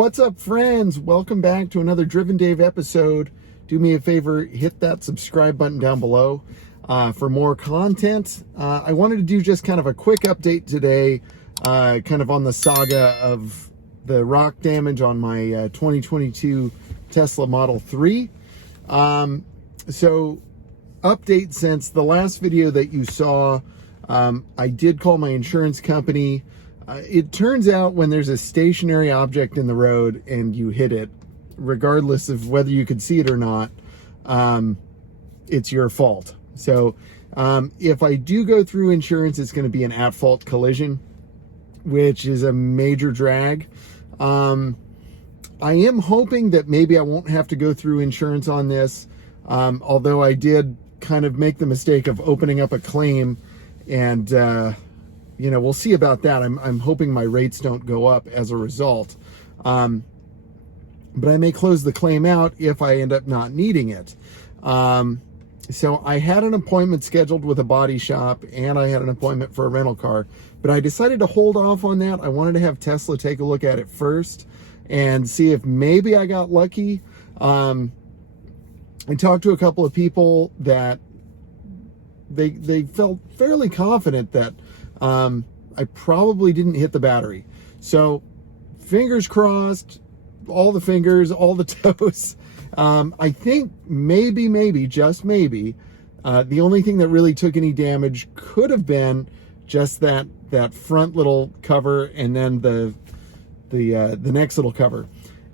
what's up, friends? Welcome back to another Driven Dave episode. Do me a favor, hit that subscribe button down below for more content. I wanted to do just kind of a quick update today, kind of on the saga of the rock damage on my 2022 Tesla Model 3. So, update since the last video that you saw, I did call my insurance company. It turns out when there's a stationary object in the road and you hit it, regardless of whether you could see it or not, it's your fault. So if I do go through insurance, it's going to be an at-fault collision, which is a major drag. I am hoping that maybe I won't have to go through insurance on this, although I did kind of make the mistake of opening up a claim, and you know, we'll see about that. I'm hoping my rates don't go up as a result. But I may close the claim out if I end up not needing it. So I had an appointment scheduled with a body shop, and I had an appointment for a rental car, but I decided to hold off on that. I wanted to have Tesla take a look at it first and see if maybe I got lucky. I talked to a couple of people that they felt fairly confident that I probably didn't hit the battery. So fingers crossed, all the fingers, all the toes. I think maybe, just maybe, the only thing that really took any damage could have been just that front little cover and then the next little cover.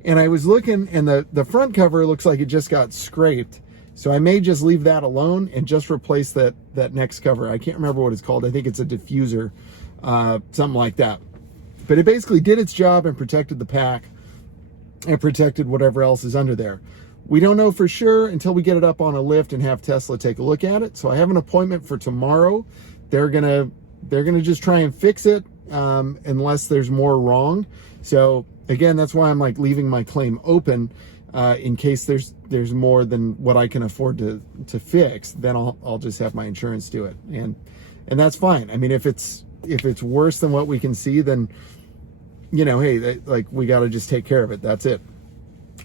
And I was looking, and the front cover looks like it just got scraped. So I may just leave that alone and just replace that next cover. I can't remember what it's called. I think it's a diffuser, something like that. But it basically did its job and protected the pack and protected whatever else is under there. We don't know for sure until we get it up on a lift and have Tesla take a look at it. So I have an appointment for tomorrow. They're gonna just try and fix it unless there's more wrong. So again, that's why I'm like leaving my claim open. In case there's more than what I can afford to fix, then I'll just have my insurance do it, and that's fine. I mean, if it's worse than what we can see, then, you know, hey, like, we got to just take care of it. That's it.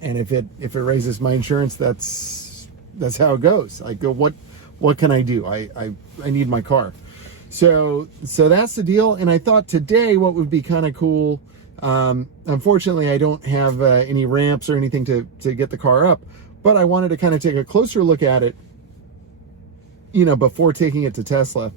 And if it raises my insurance, that's how it goes. I go, what can I do? I need my car. So that's the deal. And I thought today what would be kind of cool. Unfortunately, I don't have any ramps or anything to get the car up, but I wanted to kind of take a closer look at it, you know, before taking it to Tesla.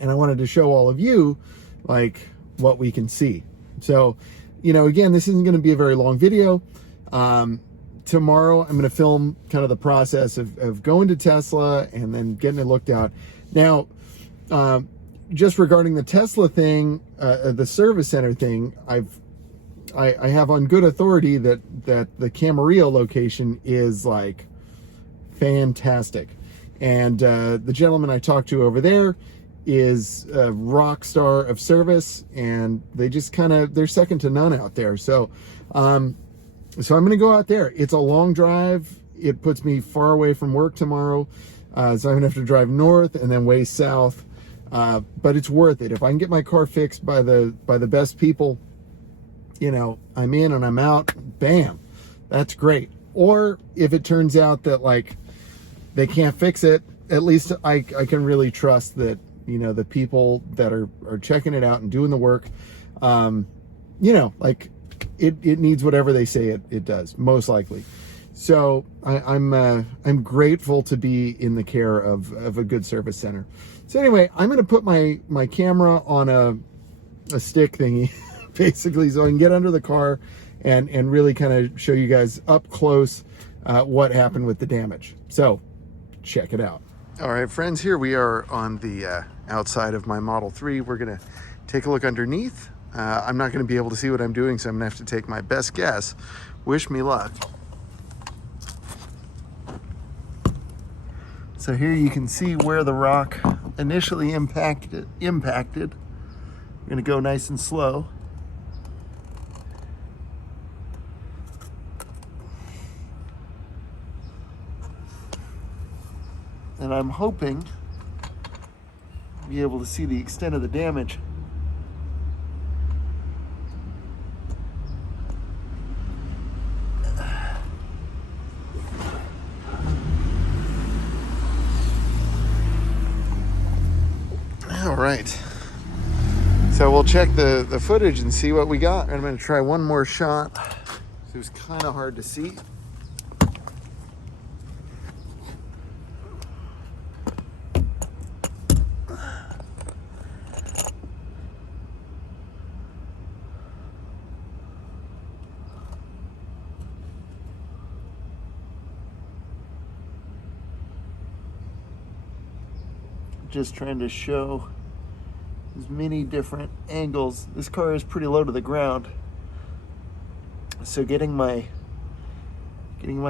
And I wanted to show all of you, like, what we can see. So, you know, again, this isn't going to be a very long video. Tomorrow, I'm going to film kind of the process of going to Tesla and then getting it looked at. Now, just regarding the Tesla thing, the service center thing, I have on good authority that the Camarillo location is like fantastic, and the gentleman I talked to over there is a rock star of service, and they just they're second to none out there. So I'm going to go out there. It's a long drive. It puts me far away from work tomorrow, so I'm going to have to drive north and then way south. But it's worth it. If I can get my car fixed by the best people, you know, I'm in and I'm out, bam, that's great. Or if it turns out that, like, they can't fix it, at least I can really trust that, you know, the people that are checking it out and doing the work, you know, like, it needs whatever they say it does, most likely. So I'm grateful to be in the care of a good service center. So anyway, I'm going to put my camera on a stick thingy, basically, so I can get under the car and really kind of show you guys up close what happened with the damage. So check it out. All right, friends, here we are on the outside of my Model 3. We're going to take a look underneath. I'm not going to be able to see what I'm doing, so I'm going to have to take my best guess. Wish me luck. So here you can see where the rock initially impacted. I'm going to go nice and slow. And I'm hoping to be able to see the extent of the damage. right. So we'll check the footage and see what we got. I'm going to try one more shot. It was kind of hard to see. Just trying to show as many different angles. This car is pretty low to the ground, so getting my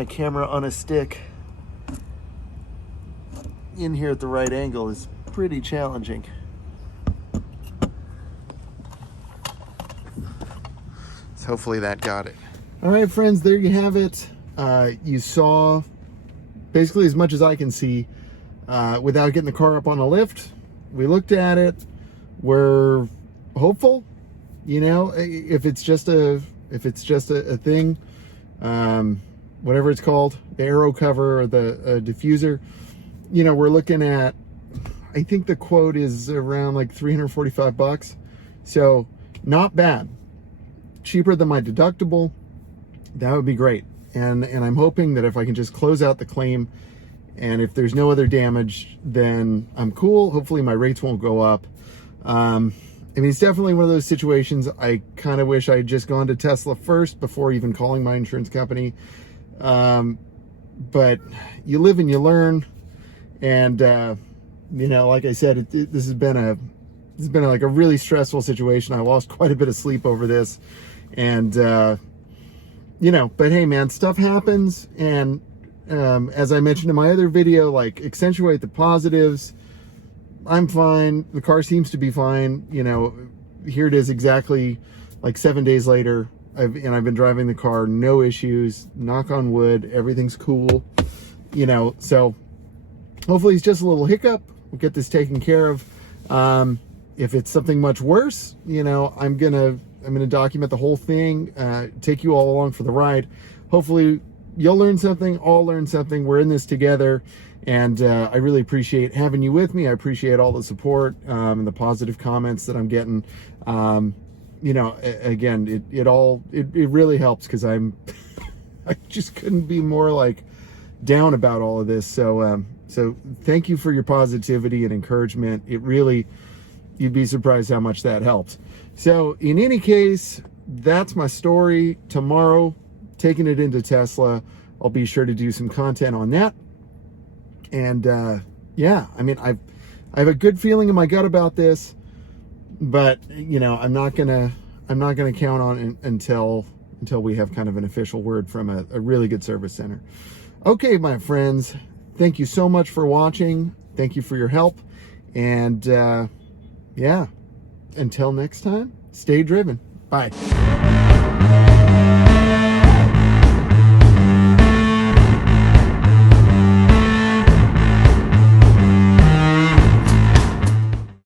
camera on a stick in here at the right angle is pretty challenging. So hopefully that got it. All right, friends, there you have it. You saw basically as much as I can see without getting the car up on a lift. We looked at it. We're hopeful, you know, if it's just a thing, whatever it's called, the aero cover or the diffuser, you know, we're looking at, I think the quote is around like $345. So not bad. Cheaper than my deductible. That would be great. And I'm hoping that if I can just close out the claim, and if there's no other damage, then I'm cool. Hopefully my rates won't go up. I mean, it's definitely one of those situations. I kind of wish I had just gone to Tesla first before even calling my insurance company. But you live and you learn. And, you know, like I said, this has been like a really stressful situation. I lost quite a bit of sleep over this. And, you know, but hey, man, stuff happens. And, as I mentioned in my other video, like, accentuate the positives. I'm fine. The car seems to be fine. You know, here it is exactly like 7 days later. I've been driving the car, no issues, knock on wood, everything's cool, you know, so hopefully it's just a little hiccup. We'll get this taken care of. If it's something much worse, you know, I'm gonna document the whole thing, take you all along for the ride. Hopefully you'll learn something, I'll learn something. We're in this together, and I really appreciate having you with me. I appreciate all the support and the positive comments that I'm getting. You know, again, it really helps, because I just couldn't be more like down about all of this. So so thank you for your positivity and encouragement. It really, you'd be surprised how much that helps. So in any case, that's my story. Tomorrow, taking it into Tesla, I'll be sure to do some content on that. And yeah, I mean, I have a good feeling in my gut about this, but you know, I'm not gonna count on it until we have kind of an official word from a really good service center. Okay, my friends, thank you so much for watching. Thank you for your help. And yeah, until next time, stay driven. Bye.